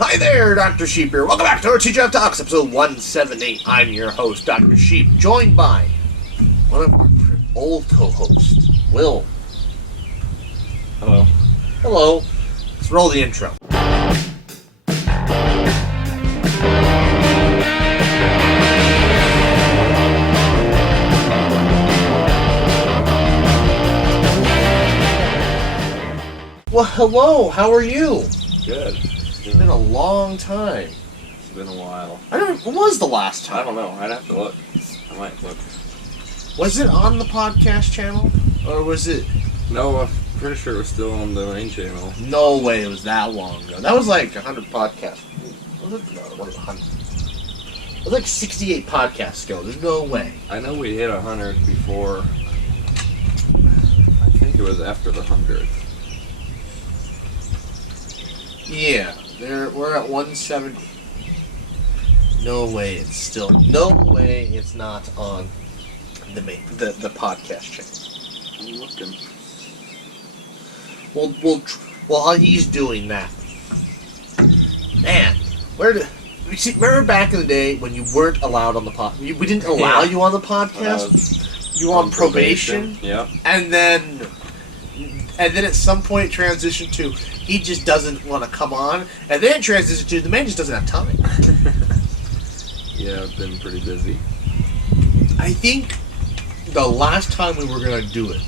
Hi there, Dr. Sheep here. Welcome back to our TGIF Talks, episode 178. I'm your host, Dr. Sheep, joined by one of our old co-hosts, Will. Hello. Hello. Let's roll the intro. Well, hello. How are you? Good. It's been a long time. It's been a while. When was the last time? I don't know. I'd have to look. I might look. Was it on the podcast channel? Or was it... No, I'm pretty sure it was still on the main channel. No way it was that long ago. That was like 100 podcasts. Was it? No, it wasn't 100. It was like 68 podcasts ago. There's no way. I know we hit 100 before. I think it was after the 100th. Yeah, we're at 170. No way it's still. No way it's not on the the podcast channel. I'm looking. While he's doing that, man, remember back in the day when you weren't allowed on the pod? We didn't allow you on the podcast. You were on probation. Yep. And then at some point it transitioned to he just doesn't want to come on, and then it transitioned to the man just doesn't have time. Yeah, I've been pretty busy. I think the last time we were gonna do it,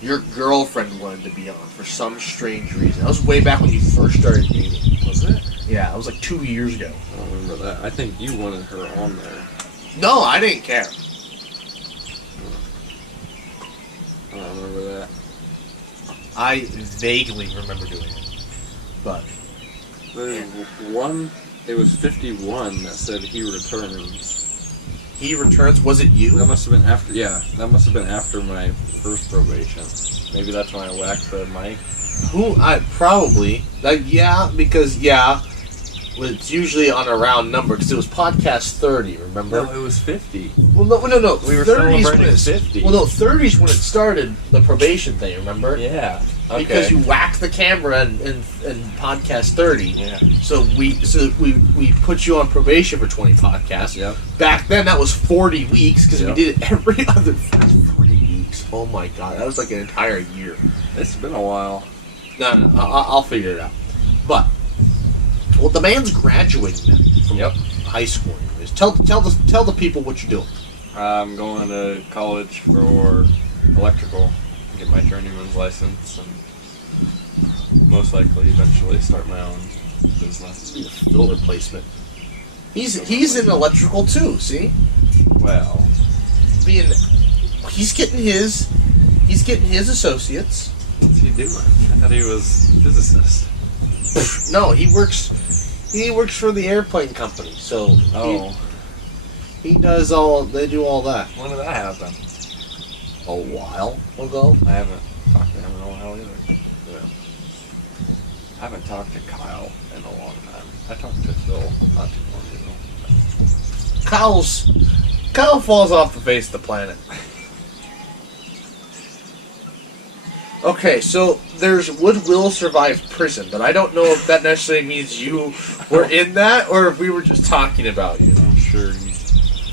your girlfriend wanted to be on for some strange reason. That was way back when you first started dating. Was it? Yeah, it was like 2 years ago. I don't remember that. I think you wanted her on there. No, I didn't care. I don't remember that. I vaguely remember doing it, but There's one. It was 51 that said he returns. he returns. Was it you? That must have been after. Yeah, that must have been after my first probation. Maybe that's when I whacked the mic. Probably. Because it's usually on a round number because it was podcast 30. Remember? No, it was 50. Well, no. We were 30's celebrating when 50. Well, no, 30's when it started the probation thing. Remember? Yeah. Okay. Because you whacked the camera in podcast 30. Yeah. So we put you on probation for 20 podcasts. Yep. Back then that was 40 weeks because we Yep. did it every other 40 weeks. Oh my god, that was like an entire year. It's been a while. No, I'll figure it out. But the man's graduating now from Yep. high school. Anyways. Tell the people what you're doing. I'm going to college for electrical. Get my journeyman's license and most likely eventually start my own business. Be a filter placement. He's in electrical too. See, Well, he's getting his associates. what's he doing? I thought he was a physicist. No, he works for the airplane company. So Oh, he does all. They do all that. when did that happen? A while ago. I haven't talked to him in a while either. Yeah. I haven't talked to Kyle in a long time. I talked to Phil not too long ago. Kyle falls off the face of the planet. Okay, so there's would Will survive prison, but I don't know if that necessarily means you were in that or if we were just talking about you. I'm sure he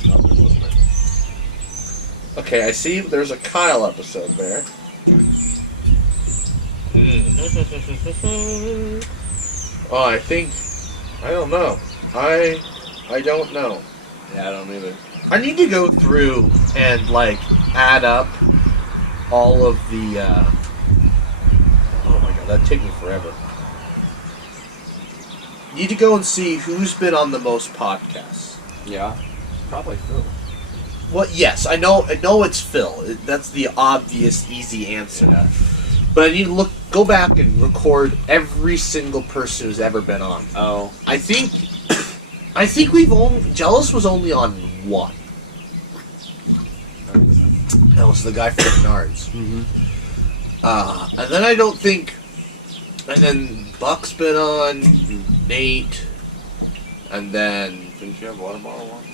probably wasn't. Okay, I see there's a Kyle episode there. Oh, I don't know. I don't know. Yeah, I don't either. I need to go through and add up all of the oh my god, that'd take me forever. Need to go and see who's been on the most podcasts. Yeah, probably Phil. Well, yes, I know it's Phil. That's the obvious, easy answer. Yeah. But I need to go back and record every single person who's ever been on. Oh. I think Jealous was only on one. That was the guy from Menards. Mm-hmm. And then I don't think... And then Buck's been on, Nate, and then... Didn't you have water bottle once?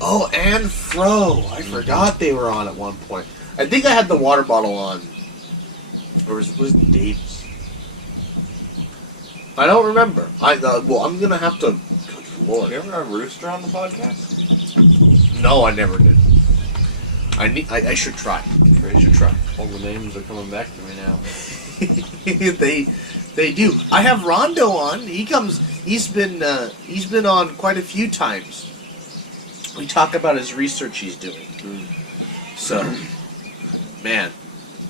Oh, and Fro. I forgot they were on at one point. I think I had the water bottle on. Or was it Dave's? I don't remember. Well, I'm gonna have to. Good Lord. You ever have Rooster on the podcast? No, I never did. I should try. I should try. All the names are coming back to me now. They do. I have Rondo on. He comes. He's been on quite a few times. We talk about his research he's doing. So, man,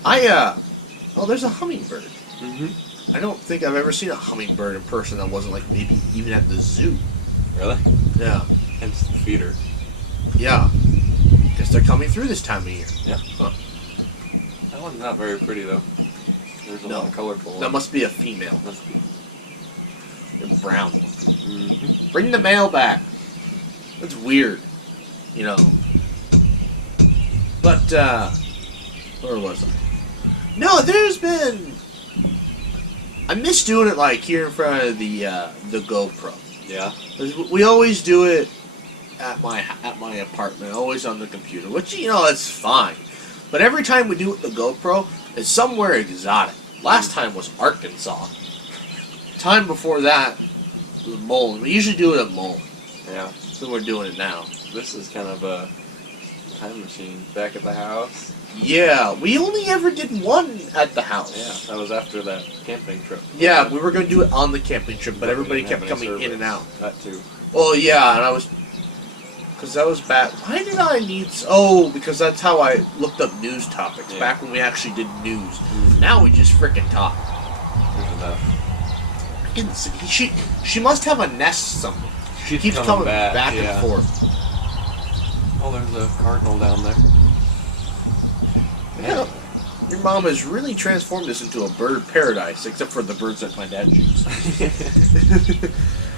oh, there's a hummingbird. Mm-hmm. I don't think I've ever seen a hummingbird in person that wasn't like maybe even at the zoo. Really? Yeah. Hence the feeder. Yeah. Guess they're coming through this time of year. Yeah. Huh. That one's not very pretty though. There's a lot of colorful ones. That must be a female. Must be. A brown one. Mm-hmm. Bring the male back. That's weird. You know. But, where was I? No, there's been... I miss doing it, like, here in front of the GoPro. Yeah. We always do it at my apartment, always on the computer, which, you know, it's fine. But every time we do it with the GoPro, it's somewhere exotic. Last time was Arkansas. Time before that was Mullen. We usually do it at Mullen. Yeah. So we're doing it now. This is kind of a time machine. Back at the house. Yeah, we only ever did one at the house. Yeah, that was after that camping trip. Yeah, we were going to do it on the camping trip, but everybody kept coming in and out. That too. Oh, yeah, and I was... Because that was back... Why did I need... Oh, because that's how I looked up news topics, back when we actually did news. Mm-hmm. Now we just frickin' talk. There's enough. She must have a nest somewhere. She keeps coming back and forth. Oh, there's a cardinal down there. Yeah. Your mom has really transformed this into a bird paradise, except for the birds that my dad shoots.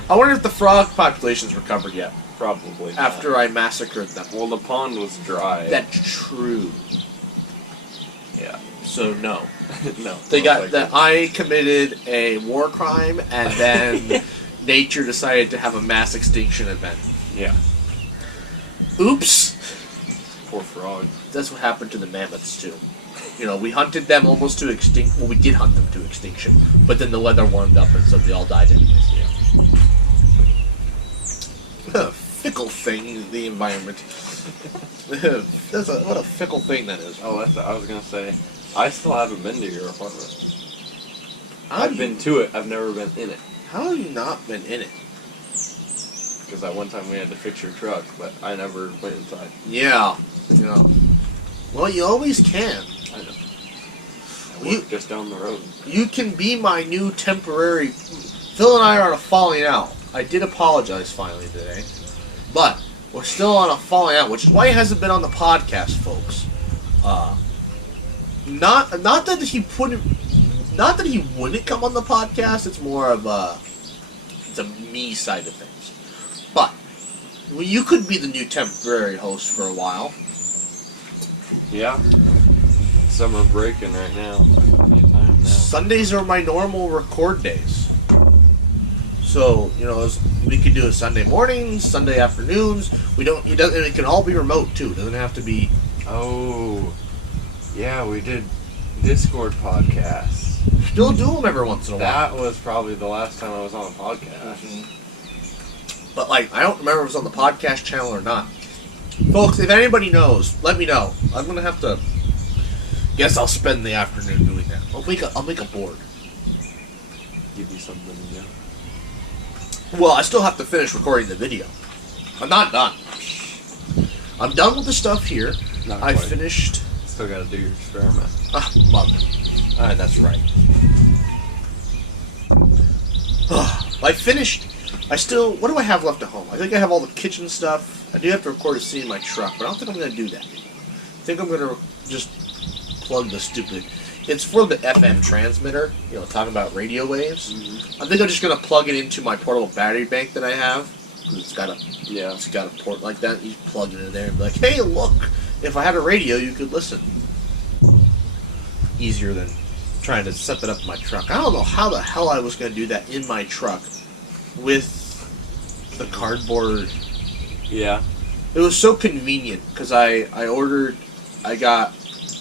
I wonder if the frog population's recovered yet. Probably not. After I massacred them. Well, the pond was dry. That's true. Yeah. So, no. No. They got that. I committed a war crime, and then nature decided to have a mass extinction event. Yeah. Oops. Poor frog. That's what happened to the mammoths, too. You know, we hunted them almost to extinction. Well, we did hunt them to extinction. But then the weather warmed up, and so they all died anyways. Yeah. What a fickle thing, the environment. What a fickle thing that is. Oh, I was going to say, I still haven't been to your apartment. I've been to it. I've never been in it. How have you not been in it? Because that one time we had to fix your truck, but I never went inside. Yeah. You know. Well, you always can. I know. I work just down the road. You can be my new temporary... Phil and I are on a falling out. I did apologize finally today. But we're still on a falling out, which is why he hasn't been on the podcast, folks. Not that he wouldn't come on the podcast. It's more of it's a me side of things. But you could be the new temporary host for a while. Yeah. Summer breaking right now. Plenty of time now. Sundays are my normal record days. So, you know, we could do it Sunday mornings, Sunday afternoons. It can all be remote too. It doesn't have to be. Oh, yeah, we did Discord podcasts. Still do them every once in a while. That was probably the last time I was on a podcast. Mm-hmm. But like, I don't remember if it was on the podcast channel or not. Folks, if anybody knows, let me know. I'm gonna have to. Guess I'll spend the afternoon doing that. I'll make a board. Give you something to do. Well, I still have to finish recording the video. I'm not done. I'm done with the stuff here. I finished. Still gotta do your experiment. Ah, mother. Alright, that's right. I finished. What do I have left at home? I think I have all the kitchen stuff. I do have to record a scene in my truck, but I don't think I'm going to do that. I think I'm going to just plug the stupid... It's for the FM transmitter, you know, talking about radio waves. Mm-hmm. I think I'm just going to plug it into my portable battery bank that I have. It's got a port like that. You plug it in there and be like, hey, look, if I had a radio, you could listen. Easier than trying to set that up in my truck. I don't know how the hell I was going to do that in my truck with the cardboard. Yeah. It was so convenient because I got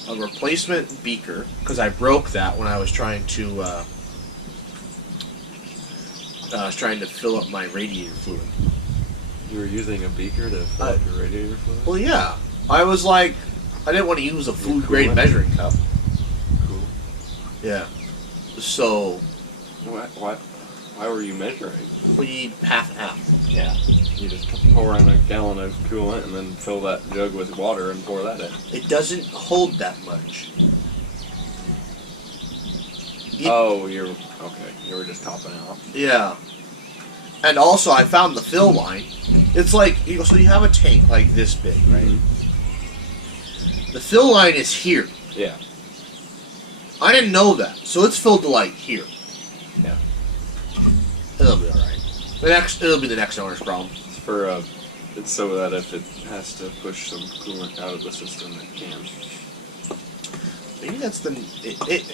a replacement beaker because I broke that when I was trying to I was trying to fill up my radiator fluid. You were using a beaker to fill up your radiator fluid? Well, yeah. I was like, I didn't want to use a food grade measuring cup. Cool. Yeah. So. Why were you measuring? We need half and half. Yeah. You just pour in a gallon of coolant and then fill that jug with water and pour that in. It doesn't hold that much. Okay. You were just topping out. Yeah. And also, I found the fill line. It's like, so you have a tank like this big, right? Mm-hmm. The fill line is here. Yeah. I didn't know that. So it's filled to like here. Yeah. It'll be alright. It'll be the next owner's problem. It's so that if it has to push some coolant out of the system, it can. Maybe that's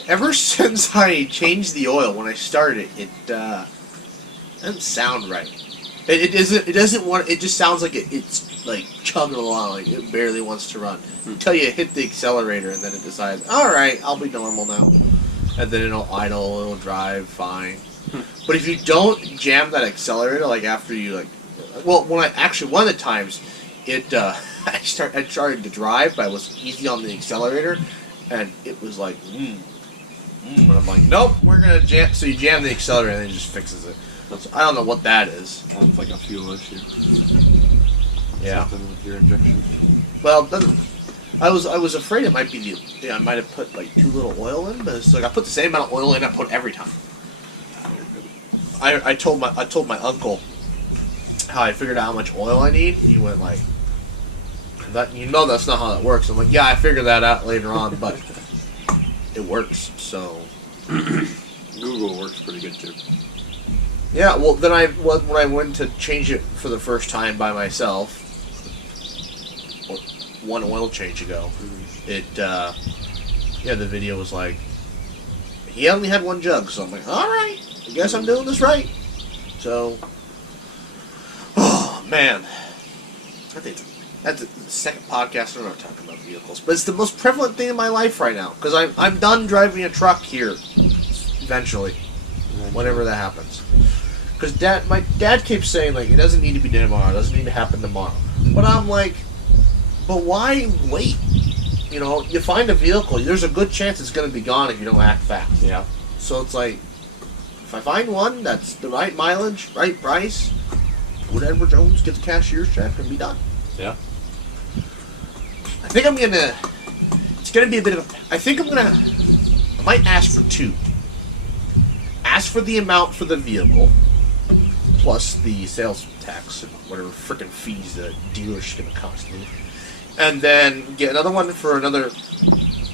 ever since I changed the oil, when I started it, doesn't sound right. It just sounds like it's like chugging along, like it barely wants to run. Until you hit the accelerator and then it decides, alright, I'll be normal now. And then it'll idle, it'll drive fine. But if you don't jam that accelerator, like after you one of the times, I started to drive, but I was easy on the accelerator, and it was like, and I'm like, nope, we're gonna jam. So you jam the accelerator, and then it just fixes it. So I don't know what that is. Sounds like a fuel issue. Yeah. Something with your injection. Well, I was afraid it might be I might have put like too little oil in, but it's like I put the same amount of oil in I put every time. I told my uncle how I figured out how much oil I need. He went like, "That that's not how that works." I'm like, "Yeah, I figured that out later on, but it works." So Google works pretty good too. Yeah, well, then when I went to change it for the first time by myself, one oil change ago, the video was like, he only had one jug, so I'm like, all right, I guess I'm doing this right. So, oh man, I think that's the second podcast I don't know talking about vehicles, but it's the most prevalent thing in my life right now because I'm done driving a truck here. Eventually, whenever that happens. Because my dad keeps saying, like, it doesn't need to be done tomorrow, it doesn't need to happen tomorrow. But I'm like, but why wait? You know, you find a vehicle, there's a good chance it's going to be gone if you don't act fast. Yeah. So it's like, if I find one that's the right mileage, right price, Wood Edward Jones, get the cashier's check and be done. Yeah. I think I'm going to, it's going to be a bit of, I might ask for two. Ask for the amount for the vehicle, plus the sales tax and whatever frickin' fees the dealer's going to cost me. And then get another one for another.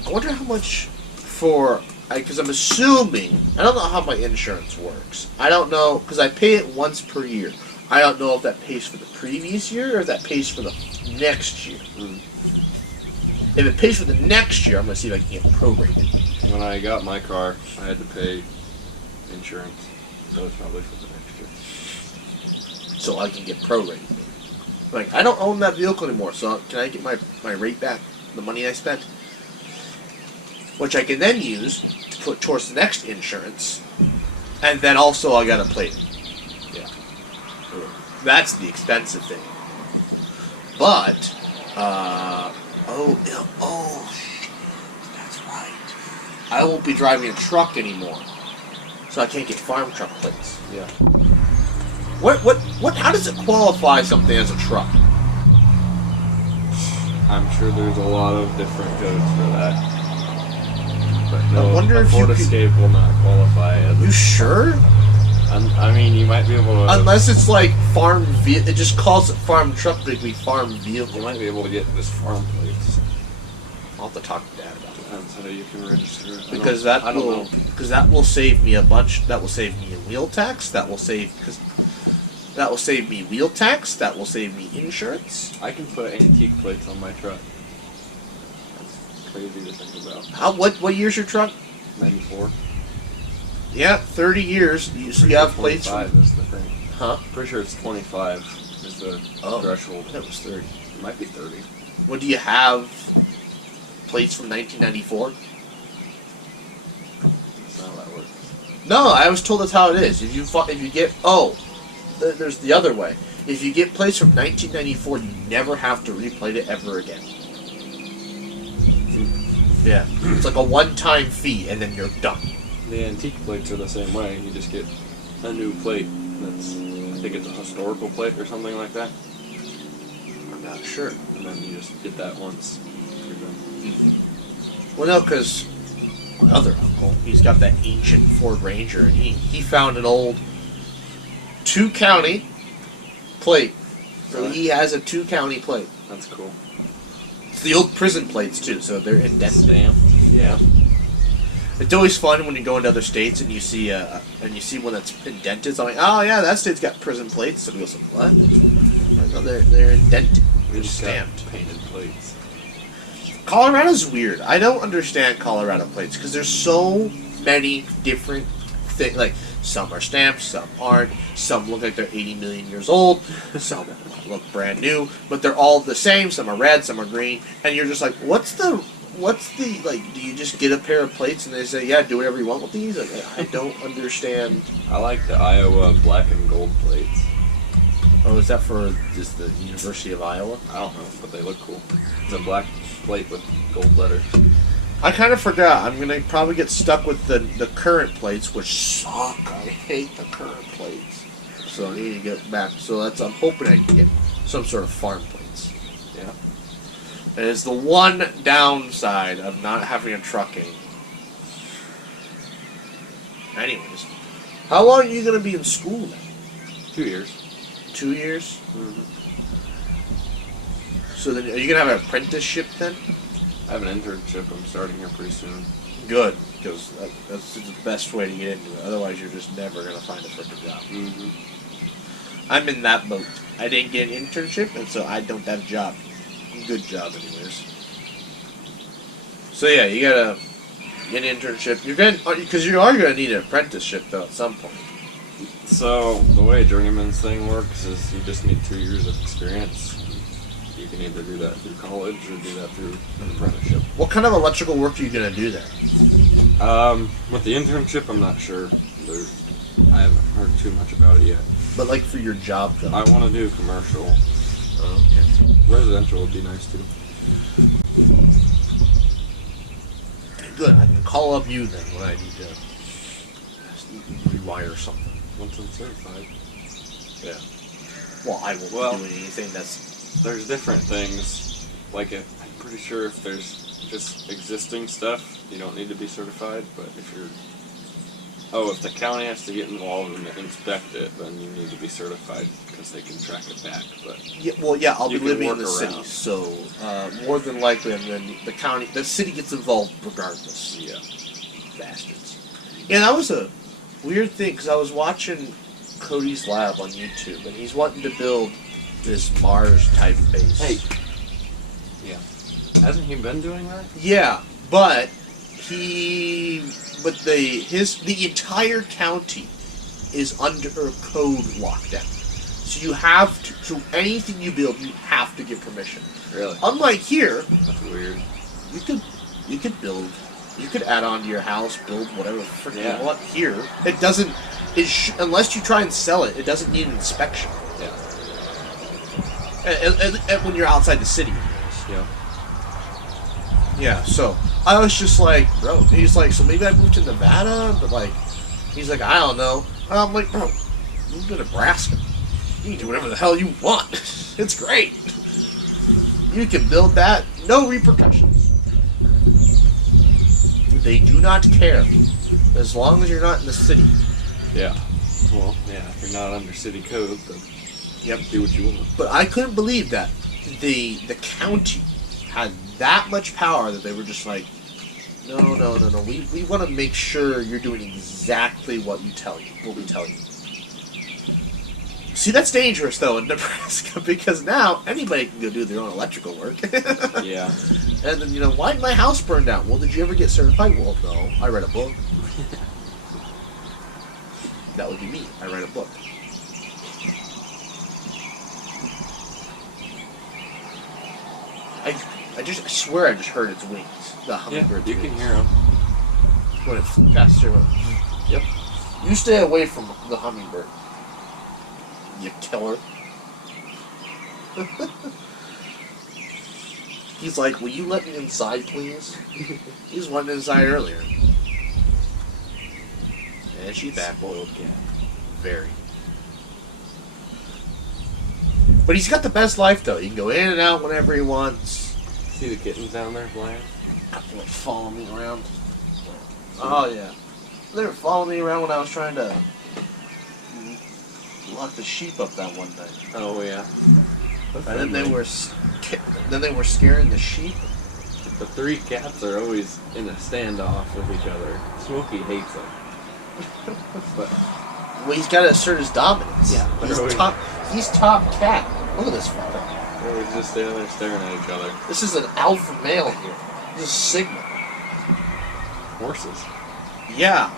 I wonder how much for. Because I'm assuming. I don't know how my insurance works. I don't know. Because I pay it once per year. I don't know if that pays for the previous year or if that pays for the next year. If it pays for the next year, I'm going to see if I can get prorated. When I got my car, I had to pay insurance. So it's probably for the next year. So I can get prorated. Like, I don't own that vehicle anymore, so can I get my rate back, the money I spent? Which I can then use to put towards the next insurance. And then also I gotta plate it. Yeah. That's the expensive thing. But, that's right. I won't be driving a truck anymore. So I can't get farm truck plates. Yeah. How does it qualify something as a truck? I'm sure there's a lot of different codes for that. But no, I wonder a if Ford you Escape will not qualify as You sure? I mean, you might be able to... Unless it's like farm vehicle. It just calls it farm truck, but it could be farm vehicle. You might be able to get this farm plates. I'll have to talk to Dad about it. Depends how you can register it. Because that will save me a bunch. That will save me a wheel tax. That will save me wheel tax. That will save me insurance. I can put antique plates on my truck. That's crazy to think about. What year's your truck? 94. Yeah, 30 years. So you have plates. 25 is the thing. Huh? Pretty sure it's 25 is the threshold. That was 30. It might be 30. What do you have? Plates from 1994? That's not how that works. No, I was told that's how it is. If you get there's the other way. If you get plates from 1994, you never have to replate it ever again. Yeah, it's like a one-time fee, and then you're done. The antique plates are the same way. You just get a new plate. I think it's a historical plate or something like that. I'm not sure. And then you just get that once. You're done. Well, no, because my other uncle, he's got that ancient Ford Ranger, and he found an old 2-county plate. So he has a 2-county plate. That's cool. It's the old prison plates, too, so they're indented. Stamp. Yeah. It's always fun when you go into other states and you see one that's indented. So I'm like, oh yeah, that state's got prison plates. And we go, what? Like, oh, they're indented. We They're just stamped. got painted plates. Colorado's weird. I don't understand Colorado plates because there's so many different things. Like, some are stamped, some aren't. Some look like they're 80 million years old. Some look brand new, but they're all the same. Some are red, some are green, and you're just like, what's the like? Do you just get a pair of plates and they say, yeah, do whatever you want with these? Like, I don't understand. I like the Iowa black and gold plates. Oh, is that for just the University of Iowa? I don't know, but they look cool. It's a black plate with gold letters. I kind of forgot. I'm gonna probably get stuck with the current plates, which suck. I hate the current plates. So I need to get back. So I'm hoping I can get some sort of farm plates. Yeah. It is the one downside of not having a trucking. Anyways, how long are you gonna be in school then? 2 years. 2 years? Mm-hmm. So then, are you gonna have an apprenticeship then? I have an internship. I'm starting here pretty soon. Good, because that's the best way to get into it. Otherwise, you're just never gonna find a freaking job. Mm-hmm. I'm in that boat. I didn't get an internship, and so I don't have a job. Good job, anyways. So yeah, you gotta get an internship. Because you are gonna need an apprenticeship though at some point. So the way Journeyman's thing works is you just need 2 years of experience. You can either do that through college or do that through an apprenticeship. What kind of electrical work are you gonna do there? With the internship, I'm not sure. I haven't heard too much about it yet. But like for your job though. I want to do commercial. Oh, okay. Residential would be nice too. Good. I can call up you then when I need to rewire something. Once I'm certified. Yeah. Well, I won't be doing anything that's... There's different things. Like, I'm pretty sure if there's just existing stuff, you don't need to be certified. But if you're... if the county has to get involved and inspect it, then you need to be certified because they can track it back. But yeah, I'll be can living in work the around. city, so more than likely, and then the city gets involved regardless. Yeah. Bastards. Yeah, that was a weird thing because I was watching Cody's Lab on YouTube, and he's wanting to build this Mars type base. Hey. Yeah. Hasn't he been doing that? Yeah, but the entire county is under code lockdown. So you have to, so anything you build, you have to get permission. Really? Unlike here, That's weird. you could build, you could add on to your house, build whatever freaking you want. Here, it doesn't, unless you try and sell it, it doesn't need an inspection. Yeah. And when you're outside the city. Yeah. Yeah, so I was just like, bro, he's like, so maybe I moved to Nevada, but like, he's like, I don't know. And I'm like, bro, move to Nebraska. You can do whatever the hell you want. It's great. You can build that, no repercussions. They do not care, as long as you're not in the city. Yeah. Well, yeah, if you're not under city code, then do what you want. But I couldn't believe that the county had that much power that they were just like, no. We want to make sure you're doing exactly what we tell you. See, that's dangerous though in Nebraska because now anybody can go do their own electrical work. Yeah. And then why did my house burn down? Well, did you ever get certified? Well, no. I read a book. That would be me. I read a book. I swear I just heard its wings. The hummingbird. You can hear them. When it flew past here. Yep. You stay away from the hummingbird. You killer. He's like, will you let me inside, please? He just went inside earlier. And she's back. Spoiled cat. Very. But he's got the best life, though. He can go in and out whenever he wants. See the kittens down there playing? Like, following me around. Oh, yeah. They were following me around when I was trying to lock the sheep up that one day. Oh, yeah. And then they were scaring the sheep. The three cats are always in a standoff with each other. Smokey hates them. But Well, he's got to assert his dominance. Yeah, He's always- top cat. Look at this fucker. they're always just standing there staring at each other. This is an alpha male here. This is Sigma. Horses. Yeah.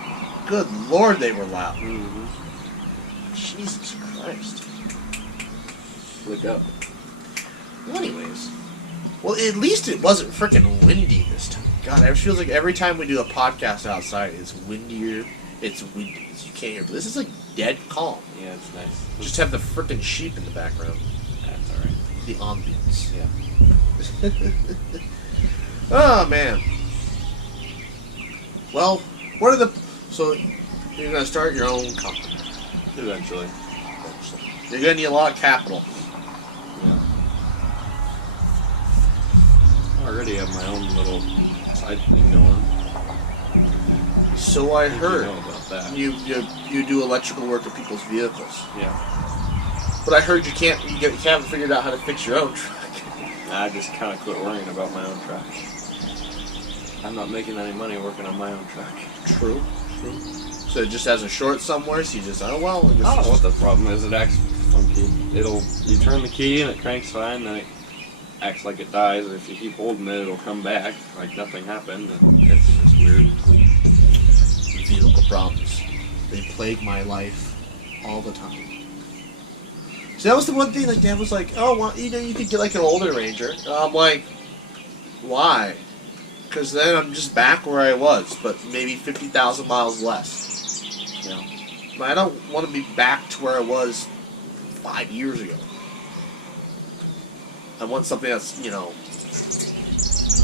Good lord, they were loud. Mm-hmm. Jesus Christ. Look up. Well, anyways. Well, at least it wasn't freaking windy this time. God, it feels like every time we do a podcast outside, it's windier. It's windy. You can't hear. But this is like dead calm. Yeah, it's nice. Just have the freaking sheep in the background. That's alright. The ambience. Yeah. Oh, man. Well, what are the... So, you're going to start your own company. Eventually. You're going to need a lot of capital. Yeah. I already have my own little side thing going. So I Think heard. You know about that. You do electrical work to people's vehicles. Yeah. But I heard you haven't figured out how to fix your own truck. I just kind of quit worrying about my own truck. I'm not making any money working on my own truck. True. So it just has a short somewhere, so you just, oh well. I don't know what the problem is. It acts funky. You turn the key and it cranks fine, then it acts like it dies. If you keep holding it, it'll come back like nothing happened. It's just weird. Vehicle problems. They plague my life all the time. So that was the one thing, like, Dad was like, oh, well, you could get like an older Ranger. And I'm like, why? Because then I'm just back where I was, but maybe 50,000 miles less. You know? But I don't want to be back to where I was 5 years ago. I want something that's,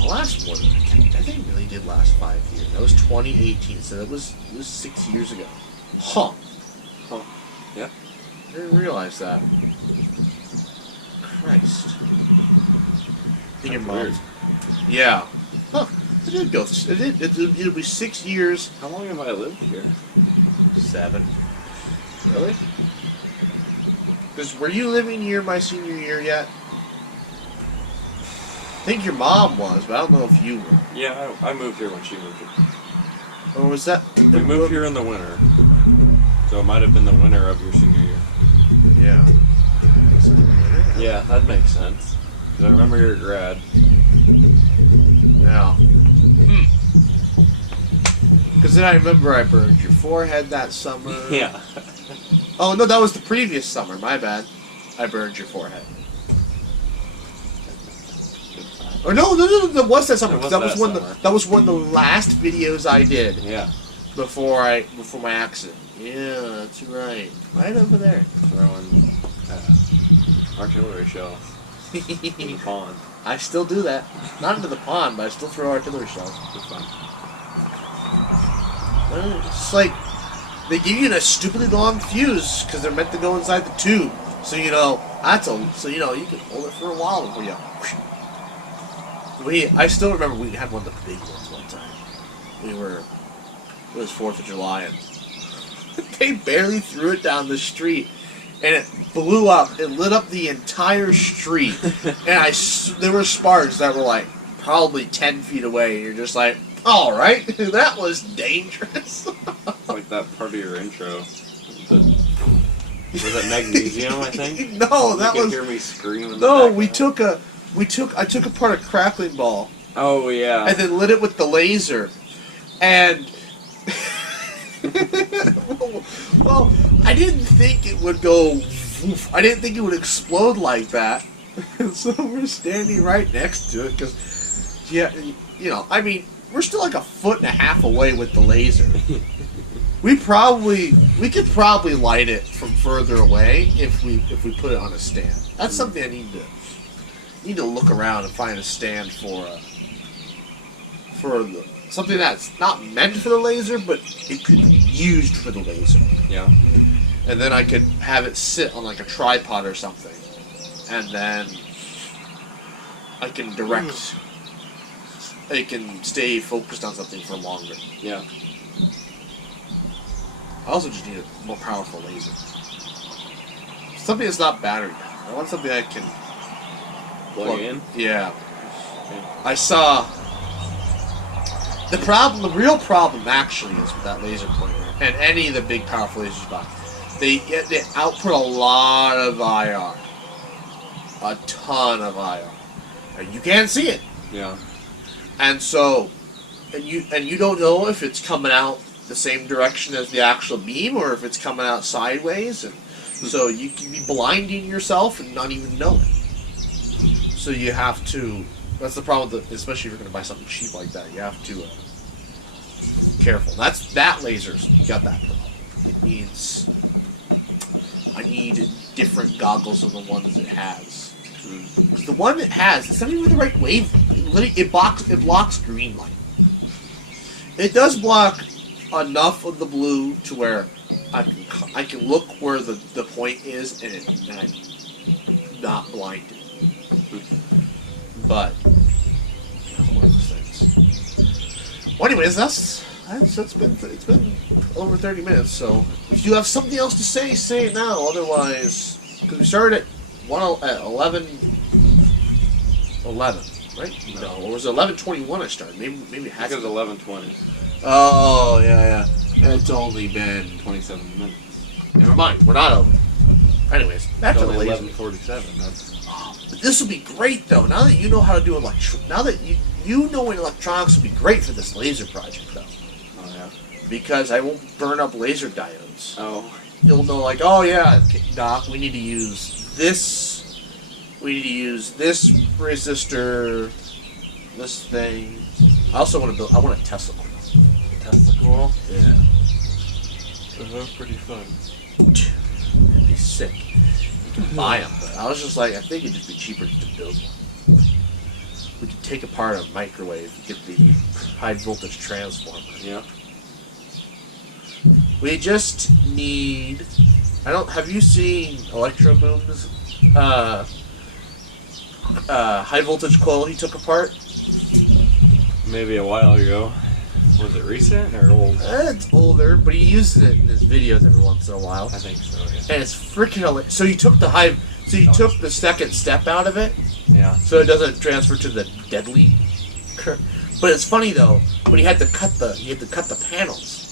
last more than I think it really did last 5 years. That was 2018, so it was 6 years ago. Huh. Yeah. I didn't realize that. Christ. I think your That's weird. mom's. Yeah. Huh. It did go. It'll be 6 years. How long have I lived here? 7. Really? Because were you living here my senior year yet? I think your mom was, but I don't know if you were. Yeah, I moved here when she moved here. Or was that... We moved here in the winter. So it might have been the winter of your senior year. Yeah. Yeah, that makes sense. Because I remember your grad. Yeah. Because then I remember I burned your forehead that summer. Yeah. Oh, no, that was the previous summer. My bad. I burned your forehead. Or no, that was that summer. It was That that was one. summer. That was one of the last videos I did Yeah. before my accident. Yeah, that's right. Right over there. Throwing artillery shells in the pond. I still do that. Not into the pond, but I still throw artillery shells. It's fun. It's like they give you a stupidly long fuse because they're meant to go inside the tube. So you can hold it for a while before you. I still remember we had one of the big ones one time. It was 4th of July, and they barely threw it down the street, and it blew up. It lit up the entire street, and there were sparks that were like probably 10 feet away. And you're just like, all right, that was dangerous. It's like that part of your intro. Was it magnesium? I think. No, that you was. Hear me scream. In the No, background? I took apart a crackling ball. Oh yeah. And then lit it with the laser. And well, I didn't think it would go woof. I didn't think it would explode like that. And so we're standing right next to it because I mean, we're still like 1.5 feet away with the laser. We could probably light it from further away if we put it on a stand. That's something I need to look around and find a stand for something that's not meant for the laser, but it could be used for the laser. Yeah. And then I could have it sit on like a tripod or something, and then I can direct. It can stay focused on something for longer. Yeah. I also just need a more powerful laser. Something that's not battery powered. I want something I can Plug in? Yeah. I saw the real problem actually is with that laser pointer and any of the big powerful lasers you buy. They output a lot of IR. A ton of IR. And you can't see it. Yeah. And so you don't know if it's coming out the same direction as the actual beam or if it's coming out sideways, and so you can be blinding yourself and not even know it. So you have to. That's the problem with especially if you're going to buy something cheap like that. You have to be careful. That laser's got that problem. It needs. I need different goggles than the ones it has. Because the one it has, it's not even the right wavelength. It blocks green light. It does block enough of the blue to where I can look where the point is and I'm not blinded. But one of those things. Well, anyways, it's been over 30 minutes. So if you have something else to say, say it now. Otherwise, because we started at 11, right? No, or was it 11:21? I started. Maybe it has. I think it was 11:20. Oh, yeah. It's only been 27 minutes. Never mind, we're not over. Anyways, back to the laser. 11:47. But this would be great, though. Now that you know how to do now that you know what electronics would be great for this laser project, though. Oh yeah. Because I won't burn up laser diodes. Oh. You'll know, like, oh yeah, Doc, we need to use this. We need to use this resistor, this thing. I also want to build. I want a Tesla coil. Tesla coil? Yeah. That's pretty fun. It'd be sick. You can buy them, but I was just like, I think it'd just be cheaper to build one. We could take apart a microwave, get the high voltage transformer. Yeah. We just need. Have you seen Electro Boom's high voltage coil he took apart? Maybe a while ago. Was it recent or old? It's older, but he uses it in his videos every once in a while. I think so. Yeah. And it's freaking. So you took the took the second step out of it. Yeah. So it doesn't transfer to the deadly. But it's funny though, when he had to cut the panels,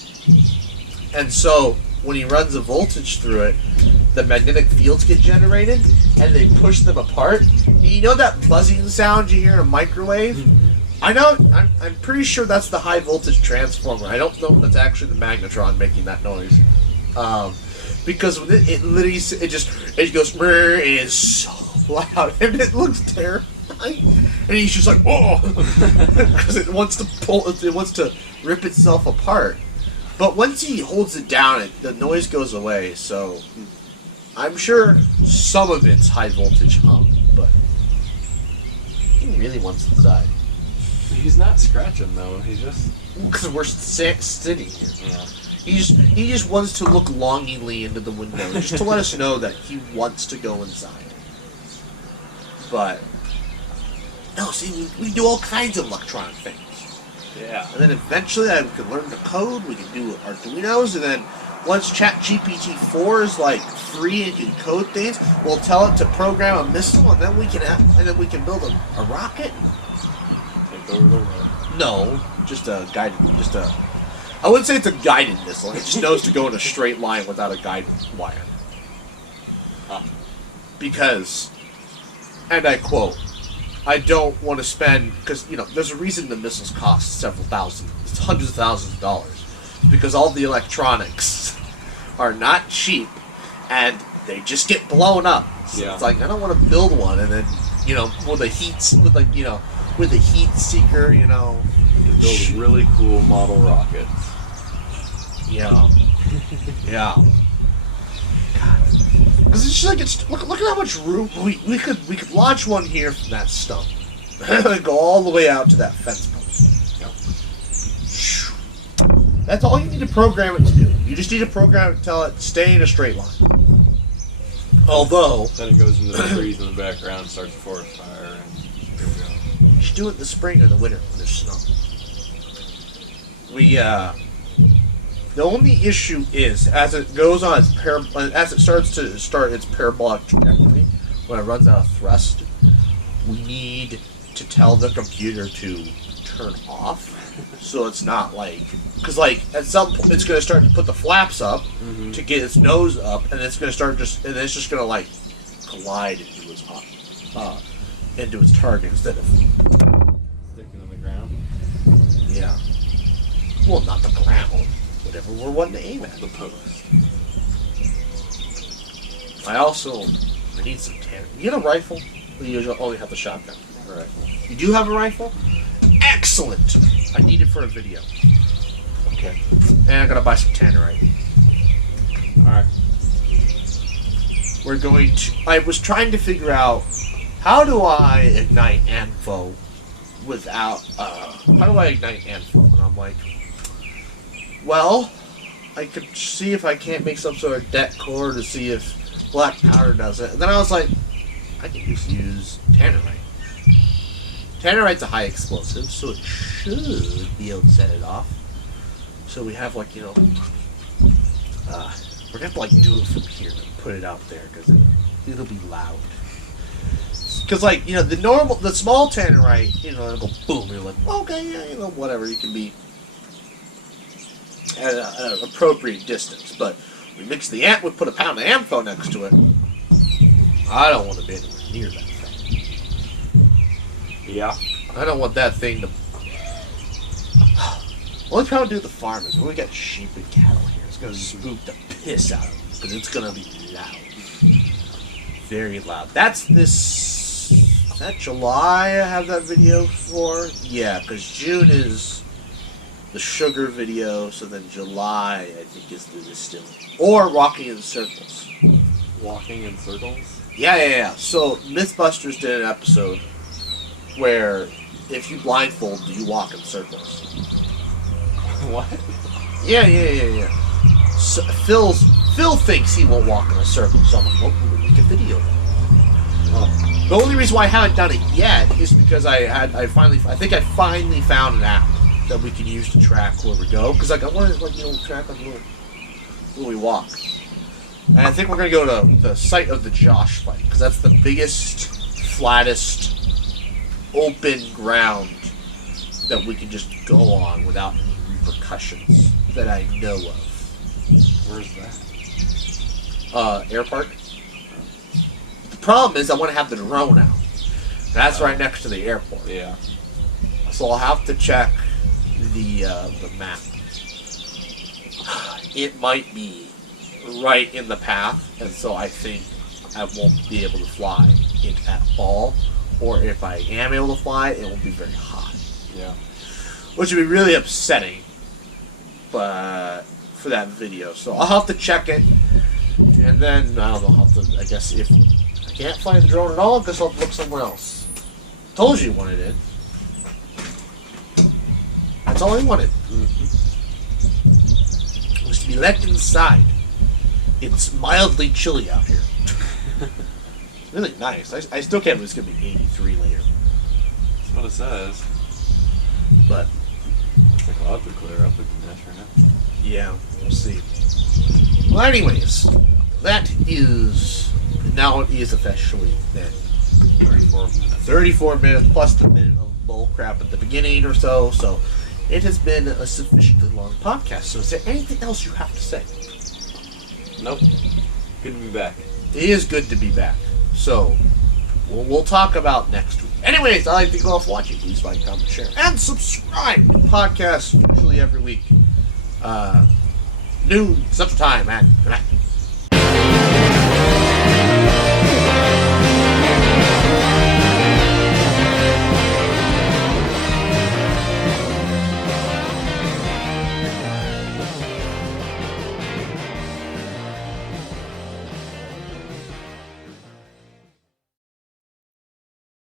and so when he runs a voltage through it, the magnetic fields get generated, and they push them apart. You know that buzzing sound you hear in a microwave? Mm-hmm. I know. I'm pretty sure that's the high voltage transformer. I don't know if that's actually the magnetron making that noise, because it literally it goes and it's so loud and it looks terrifying. And he's just like, whoa, because it wants to rip itself apart. But once he holds it down, the noise goes away. So I'm sure some of it's high voltage hum, but he really wants to die. He's not scratching though. He's just because we're sitting here. Yeah. He just wants to look longingly into the window, just to let us know that he wants to go inside. But no, see, we do all kinds of electronic things. Yeah. And then eventually we can learn the code. We can do Arduinos, and then once ChatGPT 4 is like free and can code things, we'll tell it to program a missile, and then we can build a rocket. Over the road. No, just a guided. I wouldn't say it's a guided missile. It just knows to go in a straight line without a guide wire. Because, and I quote, I don't want to spend, because there's a reason the missiles cost hundreds of thousands of dollars, because all the electronics are not cheap, and they just get blown up. So yeah. It's like I don't want to build one, and then with a heat seeker, to build really cool model rockets. Yeah. Yeah. Because it's just like look at how much room we could launch one here from that stump, and go all the way out to that fence post. Yep. That's all you need to program it to do. You just need to program it to tell it to stay in a straight line. Although then it goes into the trees in the background, starts a forest fire, and here we go. you should do it in the spring or the winter when there's snow. The only issue is as it goes on as it starts its parabolic trajectory, when it runs out of thrust, we need to tell the computer to turn off, so it's not like because like at some point it's going to start to put the flaps up to get its nose up, and it's going to start and it's just going to like collide into its target instead of sticking on the ground. Yeah. Well, not the ground. Whatever we're wanting to aim at. The post. I need some tanner. You get a rifle? Or you only have the shotgun? A rifle. You do have a rifle? Excellent! I need it for a video. Okay. And I gotta buy some tannerite. Alright. We're going to... I was trying to figure out how do I ignite Anfo without... how do I ignite Anfo? And I'm like... Well, I could see if I can't make some sort of det core to see if black powder does it. And then I was like, I can just use tannerite. Tannerite's a high explosive, so it should be able to set it off. So we have like, we're gonna have to like do it from here and put it out there because it'll be loud. Because like, the small tannerite, it'll go boom. You're like, okay, yeah, whatever, you can be at an appropriate distance, but we mix the ant. We put a pound of Amfo next to it. I don't want to be anywhere near that thing. Yeah. I don't want that thing to. Only problem to do with the farm is when we got sheep and cattle here, it's going to spook the piss out of them because it's going to be loud, very loud. That's this. Is that July? I have that video for. Yeah, because June is the sugar video, so then July, I think, is the distilling. Or Walking in Circles. Walking in circles? Yeah. So, Mythbusters did an episode where if you blindfold, you walk in circles. What? Yeah. So, Phil thinks he won't walk in a circle, so I'm like, well, we'll make a video of it. The only reason why I haven't done it yet is because I think I finally found an app that we can use to track where we go. Because like I want to track on where we walk. And I think we're going to go to the site of the Josh fight because that's the biggest, flattest, open ground that we can just go on without any repercussions that I know of. Where's that? Air Park. The problem is I want to have the drone out. That's right next to the airport. Yeah. So I'll have to check the map. It might be right in the path, and so I think I won't be able to fly it at all. Or if I am able to fly, it won't be very hot. Yeah. Which would be really upsetting, but for that video. So I'll have to check it, and then I don't know. I guess if I can't fly the drone at all, I guess I'll look somewhere else. Told you what I did. That's all I wanted. Was to be let inside. It's mildly chilly out here. Really nice. I still can't believe it's going to be 83 later. That's what it says. But the clouds are clear up looking nice right now. yeah, we'll see. Well, anyways, that is... Now it is officially then 34 minutes. 34 minutes plus the minute of bullcrap at the beginning or so. So it has been a sufficiently long podcast. So is there anything else you have to say? Nope. Good to be back. It is good to be back. So we'll talk about next week. Anyways, I'd like to thank you all for watching. Please like, comment, share, and subscribe. New podcasts usually every week. Noon, Central Time, and good night.